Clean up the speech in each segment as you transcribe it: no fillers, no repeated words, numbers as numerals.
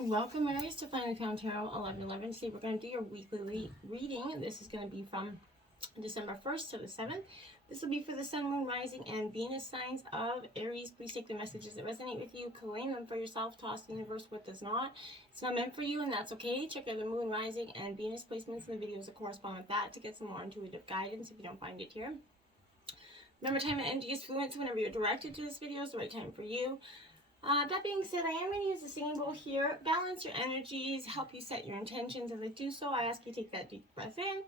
Welcome, Aries, to Finally Found Tarot 1111. Today we're going to do your weekly reading. This is going to be from December 1st to the 7th. This will be for the Sun, Moon, Rising, and Venus signs of Aries. Please take the messages that resonate with you, claim them for yourself, toss the universe what does not. It's not meant for you, and that's okay. Check out the Moon, Rising, and Venus placements in the videos that correspond with that to get some more intuitive guidance if you don't find it here. Remember, time and energy is fluent, so whenever you're directed to this video is the right time for you. That being said, I am going to use the singing bowl here. Balance your energies, help you set your intentions. As I do so, I ask you to take that deep breath in,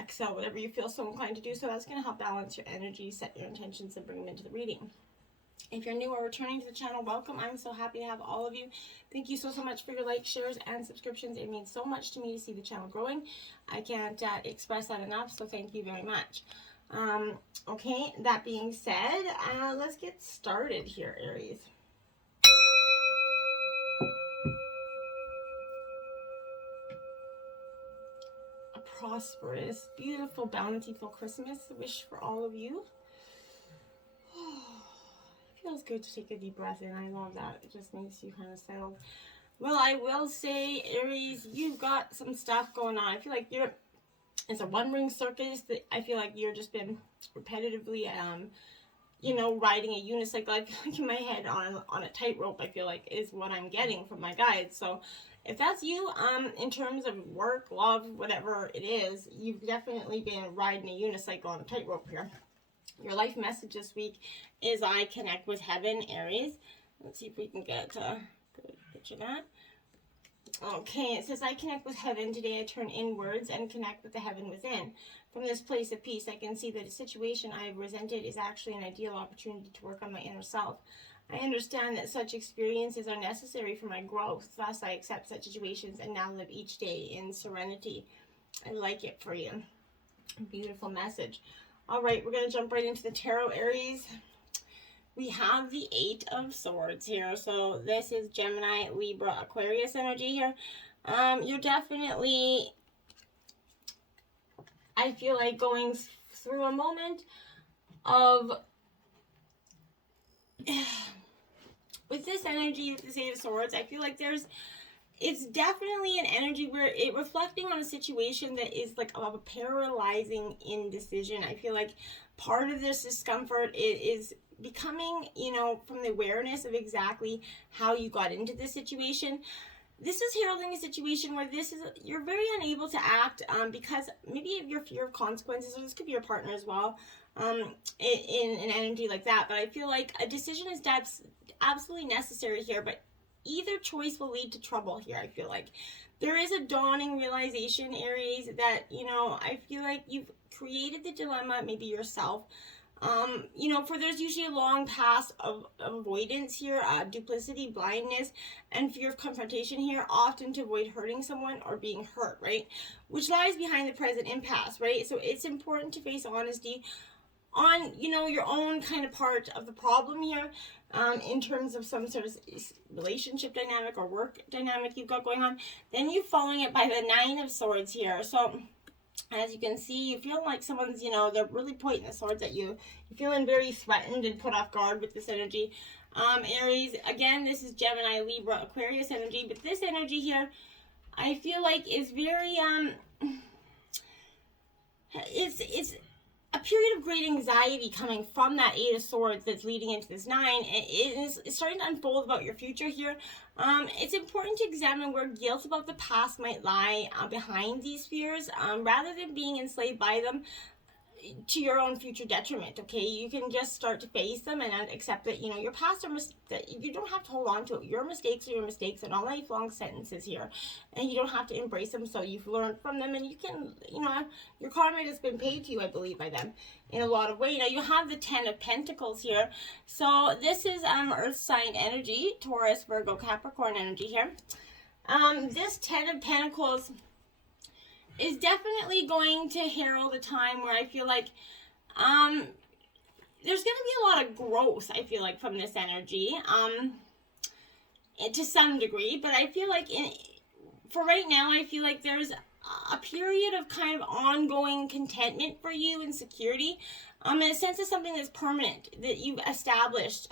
exhale whatever you feel so inclined to do. So that's going to help balance your energies, set your intentions, and bring them into the reading. If you're new or returning to the channel, welcome. I'm so happy to have all of you. Thank you so much for your likes, shares, and subscriptions. It means so much to me to see the channel growing. I can't express that enough, so thank you very much. Okay, that being said, let's get started here, Aries. Prosperous, beautiful, bountiful Christmas wish for all of you. It feels good to take a deep breath in. I love that. It just makes you kind of settled. Well, I will say, Aries, you've got some stuff going on. I feel like it's a one-ring circus that I feel like you're just been repetitively, riding a unicycle. I feel like in my head on a tightrope, I feel like is what I'm getting from my guides. So if that's you, in terms of work, love, whatever it is, you've definitely been riding a unicycle on a tightrope here. Your life message this week is I connect with heaven, Aries. Let's see if we can get a good picture of that. Okay, it says, I connect with heaven. Today I turn inwards and connect with the heaven within. From this place of peace, I can see that a situation I have resented is actually an ideal opportunity to work on my inner self. I understand that such experiences are necessary for my growth. Thus, I accept such situations and now live each day in serenity. I like it for you. Beautiful message. All right, we're going to jump right into the tarot, Aries. We have the Eight of Swords here. So this is Gemini, Libra, Aquarius energy here. You're definitely, I feel like, going through a moment of with this energy, with this Eight of Swords, I feel like it's definitely an energy where it reflecting on a situation that is like of a paralyzing indecision. I feel like part of this discomfort is becoming, from the awareness of exactly how you got into this situation. This is heralding a situation where you're very unable to act because maybe of your fear of consequences, or this could be your partner as well, in an energy like that. But I feel like a decision is absolutely necessary here, but either choice will lead to trouble here. I feel like there is a dawning realization, Aries, that, I feel like you've created the dilemma, maybe yourself. For there's usually a long past of avoidance here, duplicity, blindness, and fear of confrontation here, often to avoid hurting someone or being hurt, right? Which lies behind the present impasse, right? So it's important to face honesty on, your own kind of part of the problem here, in terms of some sort of relationship dynamic or work dynamic you've got going on. Then you're following it by the Nine of Swords here. So as you can see, you feel like someone's, they're really pointing the swords at you. You're feeling very threatened and put off guard with this energy. Aries, again, this is Gemini, Libra, Aquarius energy, but this energy here, I feel like is very, it's a period of great anxiety coming from that Eight of Swords that's leading into this Nine. It's starting to unfold about your future here. It's important to examine where guilt about the past might lie behind these fears, rather than being enslaved by them to your own future detriment. Okay, you can just start to face them and accept that your past that you don't have to hold on to it. Your mistakes are your mistakes, and all lifelong sentences here, and you don't have to embrace them. So you've learned from them, and you can, your karma has been paid to you, I believe, by them in a lot of ways. Now you have the Ten of Pentacles here. So this is Earth sign energy, Taurus, Virgo, Capricorn energy here. This Ten of Pentacles is definitely going to herald a time where I feel like there's going to be a lot of growth, I feel like, from this energy, to some degree. But I feel like for right now, I feel like there's a period of kind of ongoing contentment for you and security. In a sense of something that's permanent, that you've established,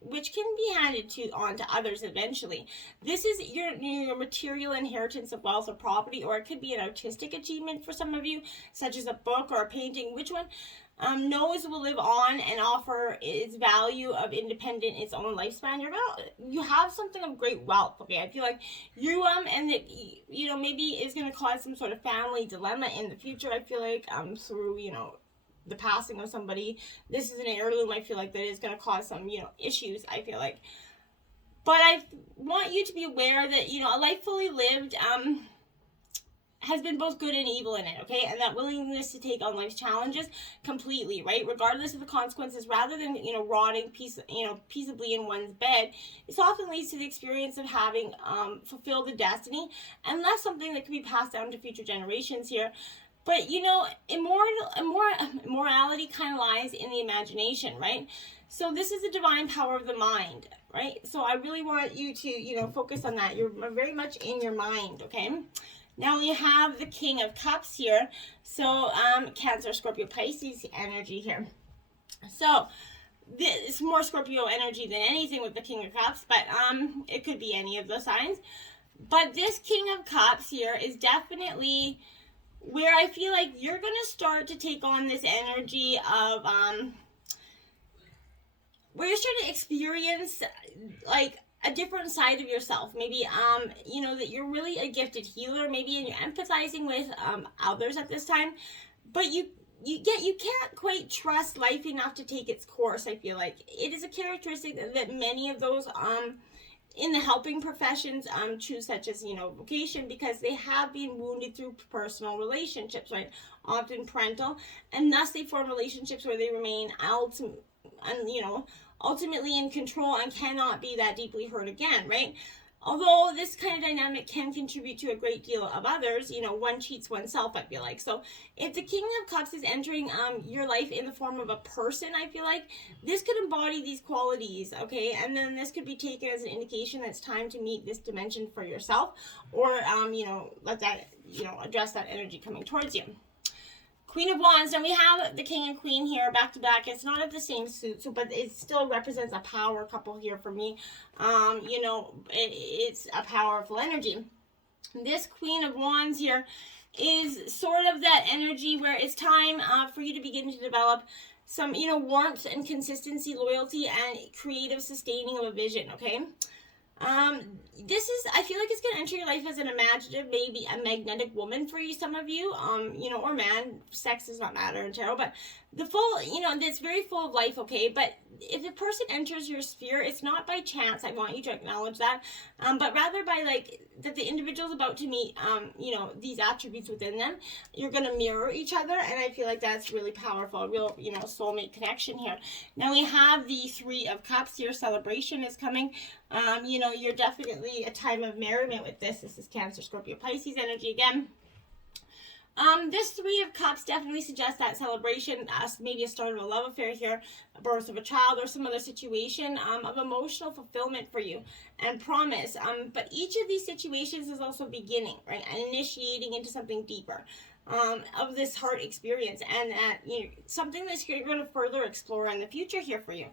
which can be handed on to others eventually. This is your material inheritance of wealth or property, or it could be an artistic achievement for some of you, such as a book or a painting. Which one knows will live on and offer its value of independent, its own lifespan. You have something of great wealth. Okay, I feel like you and that, you know, maybe is going to cause some sort of family dilemma in the future. I feel like through, you know, the passing of somebody. This is an heirloom, I feel like, that is going to cause some, you know, issues, I feel like. But I want you to be aware that, you know, a life fully lived has been both good and evil in it, okay? And that willingness to take on life's challenges completely, right? Regardless of the consequences, rather than, you know, rotting peaceably in one's bed, this often leads to the experience of having fulfilled a destiny and left something that can be passed down to future generations here. But, you know, immorality kind of lies in the imagination, right? So this is the divine power of the mind, right? So I really want you to, you know, focus on that. You're very much in your mind, okay? Now we have the King of Cups here. So Cancer, Scorpio, Pisces energy here. So it's more Scorpio energy than anything with the King of Cups, but it could be any of the signs. But this King of Cups here is definitely where I feel like you're going to start to take on this energy of, where you're starting to experience, like, a different side of yourself. Maybe, you know, that you're really a gifted healer, maybe, and you're empathizing with others at this time, but you can't quite trust life enough to take its course, I feel like. It is a characteristic that many of those, in the helping professions choose, such as, you know, vocation, because they have been wounded through personal relationships, right? Often parental, and thus they form relationships where they remain ultimately in control and cannot be that deeply hurt again, right? Although this kind of dynamic can contribute to a great deal of others, you know, one cheats oneself, I feel like. So if the King of Cups is entering your life in the form of a person, I feel like this could embody these qualities, okay? And then this could be taken as an indication that it's time to meet this dimension for yourself, or, you know, let that, you know, address that energy coming towards you. Queen of Wands. Now we have the King and Queen here back to back. It's not of the same suit, so, but it still represents a power couple here for me. You know, it's a powerful energy. This Queen of Wands here is sort of that energy where it's time for you to begin to develop some, you know, warmth and consistency, loyalty, and creative sustaining of a vision, okay? This is, I feel like it's going to enter your life as an imaginative, maybe a magnetic woman for you, some of you, you know, or man. Sex does not matter in tarot, but the full, you know, it's very full of life, okay? But if a person enters your sphere, it's not by chance. I want you to acknowledge that, but rather by, like, that the individual's about to meet, you know, these attributes within them. You're going to mirror each other, and I feel like that's really powerful, a real, you know, soulmate connection here. Now we have the Three of Cups here. Celebration is coming. You know, you're definitely a time of merriment with this. This is Cancer, Scorpio, Pisces energy again. This Three of Cups definitely suggests that celebration, maybe a start of a love affair here, a birth of a child, or some other situation of emotional fulfillment for you and promise. But each of these situations is also beginning, right, and initiating into something deeper of this heart experience, and you know, something that you're going to further explore in the future here for you.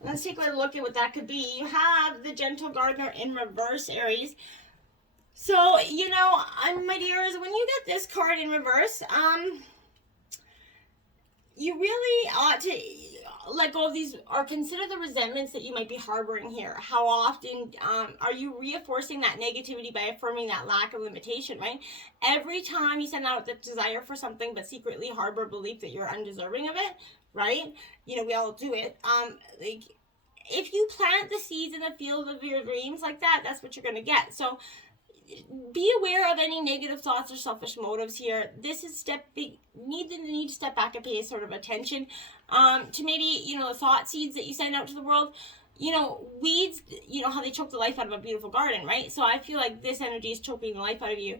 Let's take a look at what that could be. You have the Gentle Gardener in reverse, Aries. So, you know, my dears, when you get this card in reverse, you really ought to let go of these, or consider the resentments that you might be harboring here. How often are you reinforcing that negativity by affirming that lack of limitation, right? Every time you send out the desire for something but secretly harbor belief that you're undeserving of it, right? You know, we all do it. Like, if you plant the seeds in the field of your dreams like that, that's what you're going to get. So be aware of any negative thoughts or selfish motives here. This is need to step back and pay sort of attention to maybe, you know, the thought seeds that you send out to the world. weeds, how they choke the life out of a beautiful garden, right? So I feel like this energy is choking the life out of you.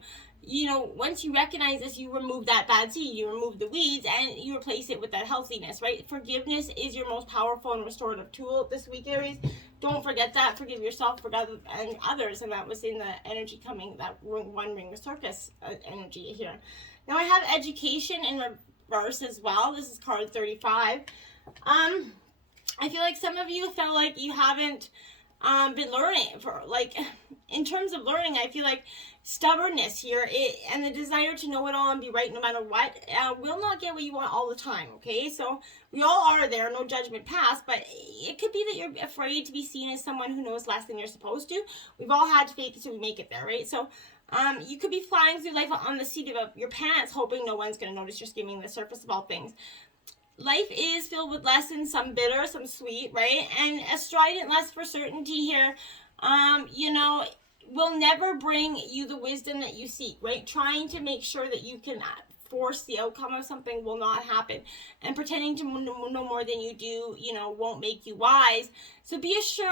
Once you recognize this, you remove that bad seed, you remove the weeds, and you replace it with that healthiness, right? Forgiveness is your most powerful and restorative tool this week, Aries. Don't forget that. Forgive yourself, forgive and others, and that was in the energy coming, that one ring circus energy here. Now I have education in reverse as well. This is card 35. I feel like some of you felt like you haven't been learning in terms of learning. I feel like stubbornness here and the desire to know it all and be right no matter what will not get what you want all the time, okay? So we all are there, no judgment passed, but it could be that you're afraid to be seen as someone who knows less than you're supposed to. We've all had to fake it till we make it there, right? So you could be flying through life on the seat of your pants, hoping no one's going to notice you're skimming the surface of all things. Life is filled with lessons, some bitter, some sweet, right? And a strident less for certainty here, will never bring you the wisdom that you seek, right? Trying to make sure that you can force the outcome of something will not happen. And pretending to know more than you do, won't make you wise. So be assured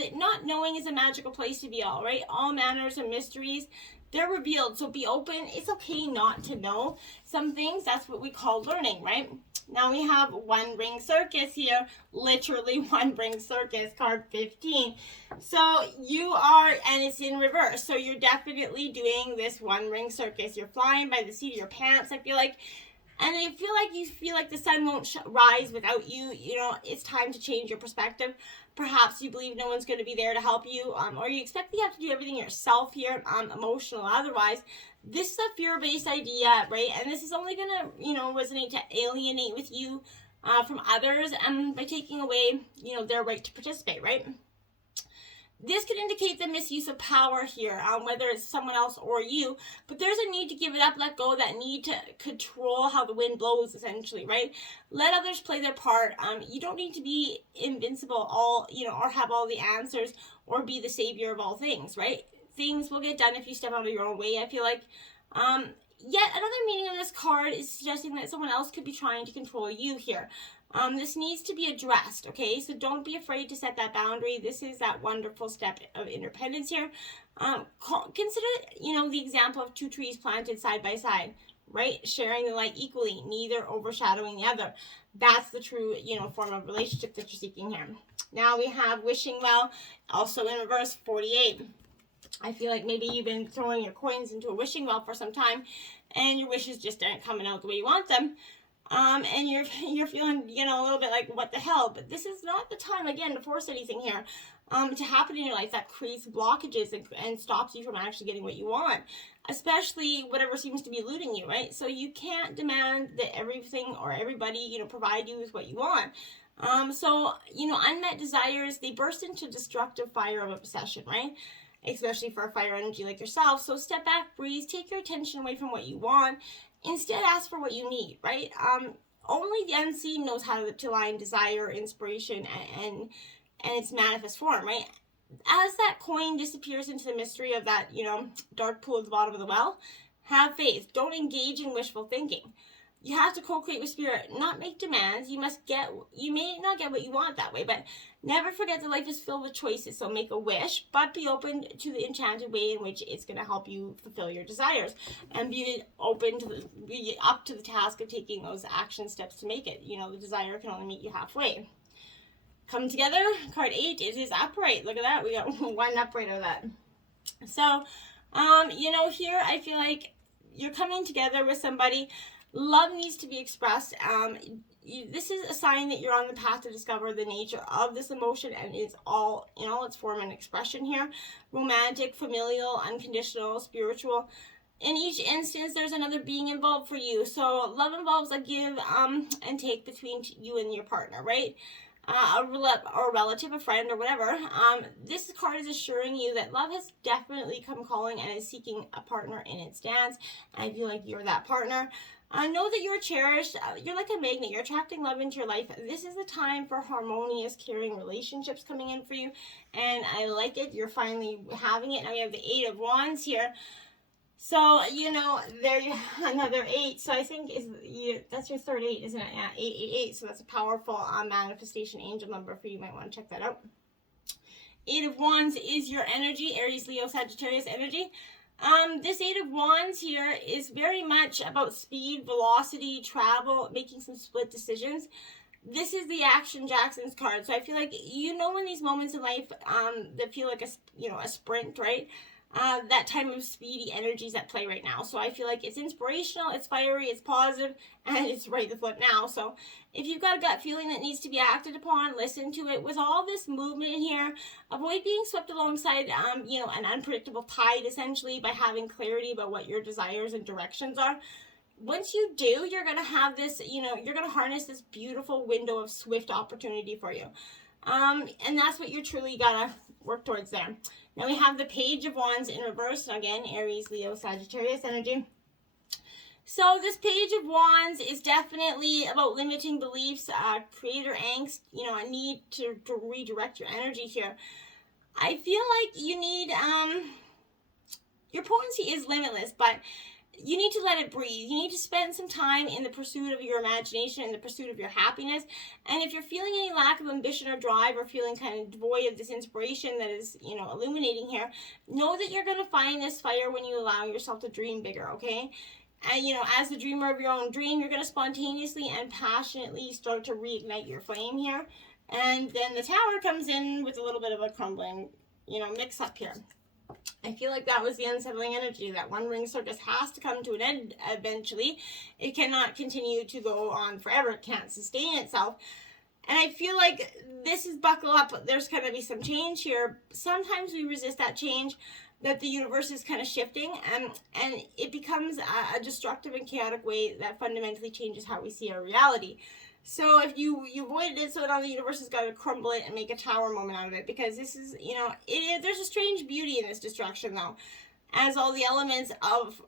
that not knowing is a magical place to be, all right? All manners and mysteries, they're revealed. So be open. It's okay not to know some things. That's what we call learning, right? Now we have one ring circus here, literally one ring circus, card 15. So you are, and it's in reverse. So you're definitely doing this one ring circus. You're flying by the seat of your pants, I feel like. And I feel like the sun won't rise without you. It's time to change your perspective. Perhaps you believe no one's going to be there to help you, or you expect that you have to do everything yourself here, emotional otherwise. This is a fear-based idea, right? And this is only going to, resonate to alienate with you from others, and by taking away, their right to participate, right? This could indicate the misuse of power here, whether it's someone else or you, but there's a need to give it up, let go, that need to control how the wind blows, essentially, right? Let others play their part. You don't need to be invincible or have all the answers or be the savior of all things, right? Things will get done if you step out of your own way, I feel like. Yet another meaning of this card is suggesting that someone else could be trying to control you here. This needs to be addressed, okay? So don't be afraid to set that boundary. This is that wonderful step of independence here. Consider, the example of two trees planted side by side, right? Sharing the light equally, neither overshadowing the other. That's the true, form of relationship that you're seeking here. Now we have wishing well, also in reverse, 48. I feel like maybe you've been throwing your coins into a wishing well for some time, and your wishes just aren't coming out the way you want them. And you're feeling, a little bit like, what the hell? But this is not the time, again, to force anything here to happen in your life that creates blockages and stops you from actually getting what you want, especially whatever seems to be eluding you, right? So you can't demand that everything or everybody, provide you with what you want. So, unmet desires, they burst into destructive fire of obsession, right? Especially for a fire energy like yourself. So step back, breathe, take your attention away from what you want. Instead, ask for what you need, right? Only the unseen knows how to align desire, inspiration, and its manifest form, right? As that coin disappears into the mystery of that, dark pool at the bottom of the well, have faith. Don't engage in wishful thinking. You have to co-create with spirit, not make demands. You may not get what you want that way, but never forget that life is filled with choices. So make a wish, but be open to the enchanted way in which it's going to help you fulfill your desires, and be up to the task of taking those action steps to make it. The desire can only meet you halfway. Come together, card 8, it is upright. Look at that, we got one upright of that. So, here I feel like you're coming together with somebody. Love needs to be expressed. This is a sign that you're on the path to discover the nature of this emotion, and it's all in all its form and expression here. Romantic, familial, unconditional, spiritual. In each instance, there's another being involved for you. So love involves a give and take between you and your partner, right? A relative, a friend, or whatever. This card is assuring you that love has definitely come calling and is seeking a partner in its dance. I feel like you're that partner. Know that you're cherished. You're like a magnet. You're attracting love into your life. This is the time for harmonious, caring relationships coming in for you. And I like it. You're finally having it. Now we have the 8 of Wands here. So, there you have another 8. So I think that's your third 8, isn't it? Yeah, 888. So that's a powerful manifestation angel number for you. You might want to check that out. Eight of Wands is your energy, Aries, Leo, Sagittarius energy. This Eight of Wands here is very much about speed, velocity, travel, making some split decisions. This is the Action Jackson's card. So I feel like, you know, in these moments in life that feel like a sprint, right? That type of speedy energy is at play right now. So I feel like it's inspirational, it's fiery, it's positive, and it's right the foot now. So if you've got a gut feeling that needs to be acted upon, listen to it. With all this movement here, avoid being swept alongside, an unpredictable tide, essentially, by having clarity about what your desires and directions are. Once you do, you're going to have this, you're going to harness this beautiful window of swift opportunity for you. And that's what you're truly got to work towards there. Now we have the Page of Wands in reverse. Again, Aries, Leo, Sagittarius energy. So this Page of Wands is definitely about limiting beliefs, creator angst, a need to redirect your energy here. I feel like you need, your potency is limitless, but you need to let it breathe. You need to spend some time in the pursuit of your imagination, in the pursuit of your happiness. And if you're feeling any lack of ambition or drive, or feeling kind of devoid of this inspiration that is, illuminating here, know that you're going to find this fire when you allow yourself to dream bigger, okay? And, as the dreamer of your own dream, you're going to spontaneously and passionately start to reignite your flame here. And then the Tower comes in with a little bit of a crumbling, mix up here. I feel like that was the unsettling energy. That one ring circus has to come to an end eventually. It cannot continue to go on forever. It can't sustain itself. And I feel like this is buckle up. There's going to be some change here. Sometimes we resist that change, that the universe is kind of shifting, and it becomes a destructive and chaotic way that fundamentally changes how we see our reality. So if you avoided it, so now the universe has got to crumble it and make a tower moment out of it, because this is, there's a strange beauty in this destruction, though, as all the elements of,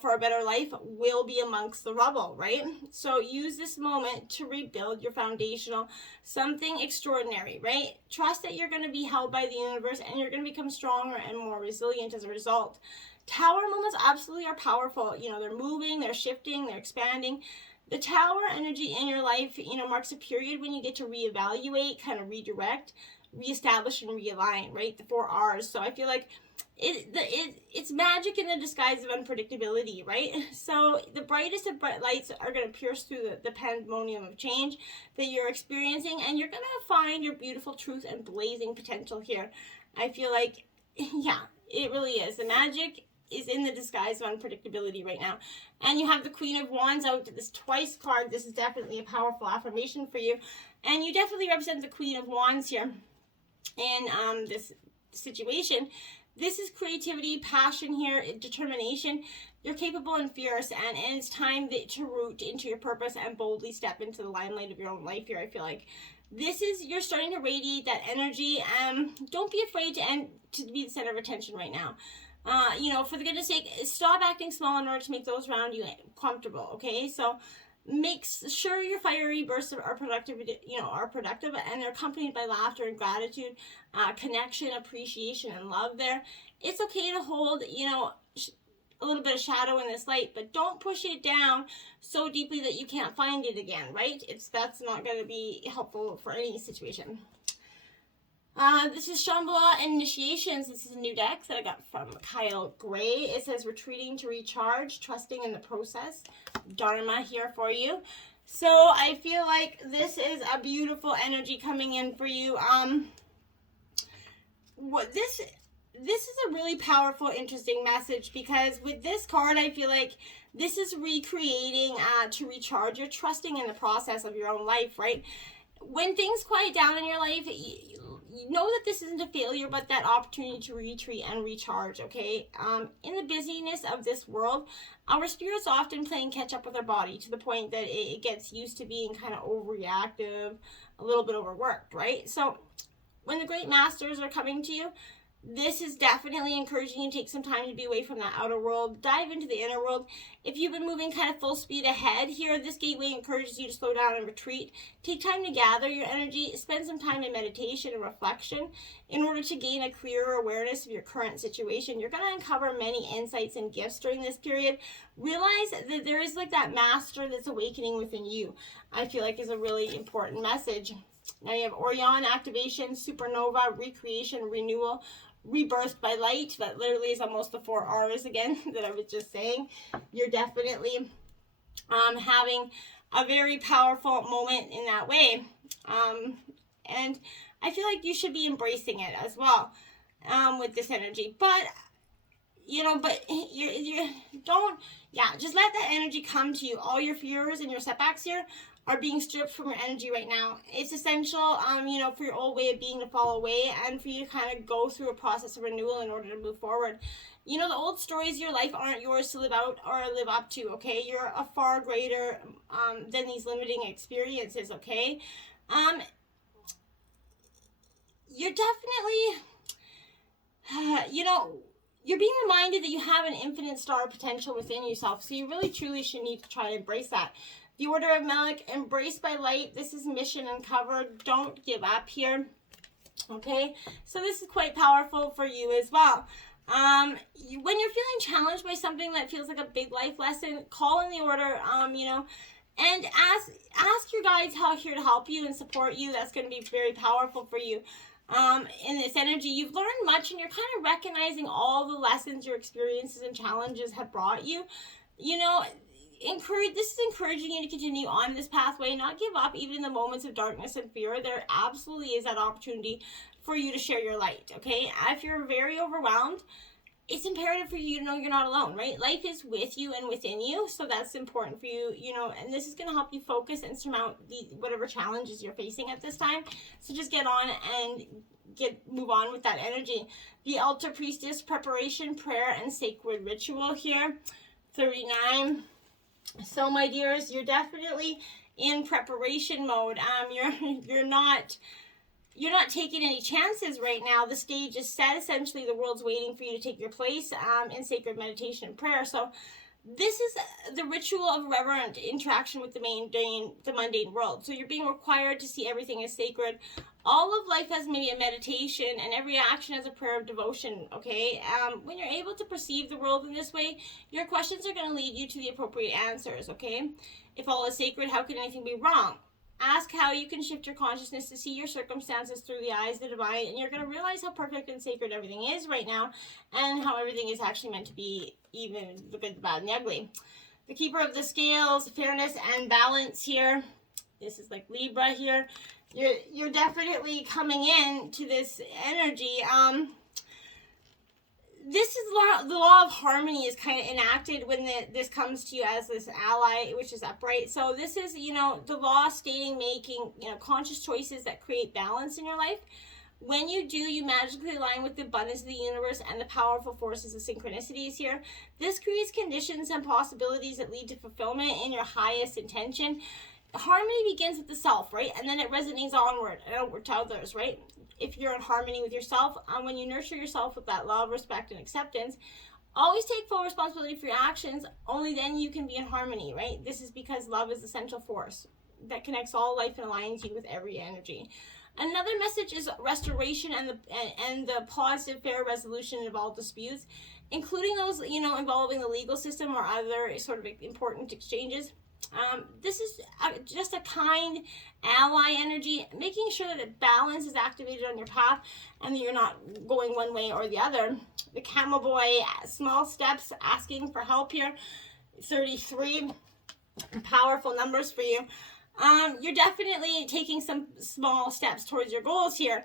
for a better life will be amongst the rubble, right? So use this moment to rebuild your foundational, something extraordinary, right? Trust that you're going to be held by the universe, and you're going to become stronger and more resilient as a result. Tower moments absolutely are powerful. They're moving, they're shifting, they're expanding. The Tower energy in your life, marks a period when you get to reevaluate, kind of redirect, reestablish, and realign, right? The 4 R's. So I feel like it's magic in the disguise of unpredictability, right? So the brightest of bright lights are going to pierce through the pandemonium of change that you're experiencing, and you're going to find your beautiful truth and blazing potential here. I feel like, yeah, it really is. The magic is in the disguise of unpredictability right now. And you have the Queen of Wands out, this twice card. This is definitely a powerful affirmation for you. And you definitely represent the Queen of Wands here in this situation. This is creativity, passion here, determination. You're capable and fierce, and it's time to root into your purpose and boldly step into the limelight of your own life here, I feel like. You're starting to radiate that energy. Don't be afraid to be the center of attention right now. For the goodness sake, stop acting small in order to make those around you comfortable, okay? So make sure your fiery bursts are productive, and they're accompanied by laughter and gratitude, connection, appreciation, and love there. It's okay to hold, a little bit of shadow in this light, but don't push it down so deeply that you can't find it again, right? That's not going to be helpful for any situation. This is Shambhala Initiations. This is a new deck that I got from Kyle Gray. It says retreating to recharge, trusting in the process. Dharma here for you. So I feel like this is a beautiful energy coming in for you. This is a really powerful, interesting message, because with this card, I feel like this is recreating to recharge. You're trusting in the process of your own life, right? When things quiet down in your life, you know that this isn't a failure, but that opportunity to retreat and recharge, okay? In the busyness of this world, our spirit's often playing catch up with our body to the point that it gets used to being kind of overreactive, a little bit overworked, right? So when the great masters are coming to you, this is definitely encouraging you to take some time to be away from that outer world, dive into the inner world. If you've been moving kind of full speed ahead here, this gateway encourages you to slow down and retreat. Take time to gather your energy, spend some time in meditation and reflection in order to gain a clearer awareness of your current situation. You're going to uncover many insights and gifts during this period. Realize that there is like that master that's awakening within you, I feel like is a really important message. Now you have Orion activation, supernova, recreation, renewal, rebirth by light. That literally is almost the 4 R's again that I was just saying. You're definitely having a very powerful moment in that way. And I feel like you should be embracing it as well with this energy. But, you know, but you don't, just let that energy come to you. All your fears and your setbacks here are being stripped from your energy right now. It's essential, you know, for your old way of being to fall away and for you to kind of go through a process of renewal in order to move forward. You know, the old stories of your life aren't yours to live out or live up to, okay? You're a far greater than these limiting experiences, okay? You're definitely, you know, you're being reminded that you have an infinite star potential within yourself, so you really truly should need to try to embrace that. The Order of Melech, embraced by light. This is mission uncovered. Don't give up here, okay? So this is quite powerful for you as well. When you're feeling challenged by something that feels like a big life lesson, call in the order, you know, and ask your guides how here to help you and support you. That's going to be very powerful for you. In this energy, you've learned much and you're kind of recognizing all the lessons your experiences and challenges have brought you. You know, this is encouraging you to continue on this pathway, not give up even in the moments of darkness and fear. There absolutely is that opportunity for you to share your light, okay? If you're very overwhelmed, it's imperative for you to know you're not alone, right? Life is with you and within you, so that's important for you, you know, and this is going to help you focus and surmount whatever challenges you're facing at this time. So just get on and move on with that energy. The Altar Priestess, preparation, prayer, and sacred ritual here, 39. So my dears, you're definitely in preparation mode. You're not taking any chances right now. The stage is set. Essentially, the world's waiting for you to take your place in sacred meditation and prayer. So this is the ritual of reverent interaction with the mundane world. So you're being required to see everything as sacred. All of life has maybe a meditation, and every action has a prayer of devotion, okay? When you're able to perceive the world in this way, your questions are going to lead you to the appropriate answers, okay? If all is sacred, how can anything be wrong? Ask how you can shift your consciousness to see your circumstances through the eyes of the divine, and you're going to realize how perfect and sacred everything is right now, and how everything is actually meant to be, even the good, the bad, and the ugly. The Keeper of the Scales, fairness and balance here. This is like Libra here. You're definitely coming in to this energy. This is the law of harmony is kind of enacted when this comes to you as this ally, which is upright. So this is, you know, the law stating making, you know, conscious choices that create balance in your life. When you do, you magically align with the abundance of the universe and the powerful forces of synchronicities here. This creates conditions and possibilities that lead to fulfillment in your highest intention. Harmony begins with the self, right? And then it resonates onward and outward to others, right? If you're in harmony with yourself, when you nurture yourself with that love, respect, and acceptance, always take full responsibility for your actions. Only then you can be in harmony, right? This is because love is the central force that connects all life and aligns you with every energy. Another message is restoration and the positive, fair resolution of all disputes, including those, you know, involving the legal system or other sort of important exchanges. This is just a kind ally energy, making sure that the balance is activated on your path and that you're not going one way or the other. The Camel Boy, small steps, asking for help here, 33, powerful numbers for you. You're definitely taking some small steps towards your goals here.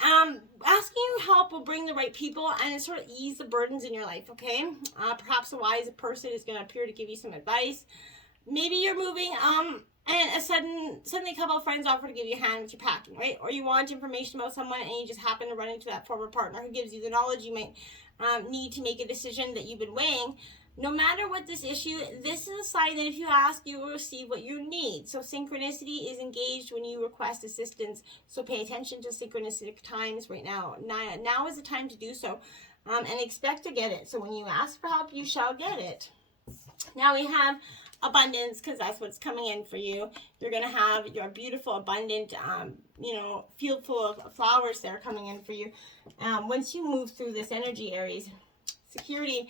Asking you help will bring the right people and sort of ease the burdens in your life, okay? Perhaps a wise person is going to appear to give you some advice. Maybe you're moving, and suddenly a couple of friends offer to give you a hand with your packing, right? Or you want information about someone and you just happen to run into that former partner who gives you the knowledge you might need to make a decision that you've been weighing. No matter what this issue, this is a sign that if you ask, you will receive what you need. So synchronicity is engaged when you request assistance. So pay attention to synchronistic times right now. Now is the time to do so, and expect to get it. So when you ask for help, you shall get it. Now we have abundance, because that's what's coming in for you. You're going to have your beautiful, abundant, you know, field full of flowers there coming in for you. Once you move through this energy, Aries. Security.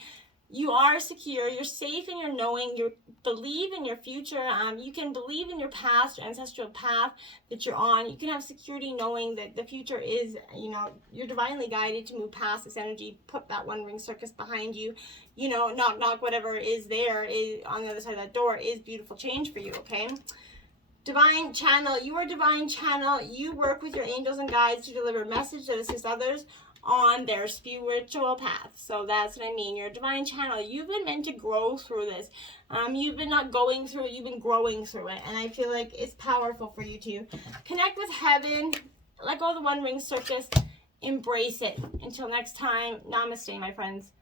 You are secure, you're safe in your knowing, you believe in your future, you can believe in your past, your ancestral path that you're on. You can have security knowing that the future is, you know, you're divinely guided to move past this energy, put that one ring circus behind you, you know, knock, knock, whatever is there is on the other side of that door is beautiful change for you, okay? Divine channel, you are divine channel. You work with your angels and guides to deliver a message that assists others on their spiritual path. So that's what I mean. You're a divine channel. You've been meant to grow through this. You've been not going through it, you've been growing through it. And I feel like it's powerful for you to connect with heaven, let go of the one ring circus, embrace it. Until next time, namaste, my friends.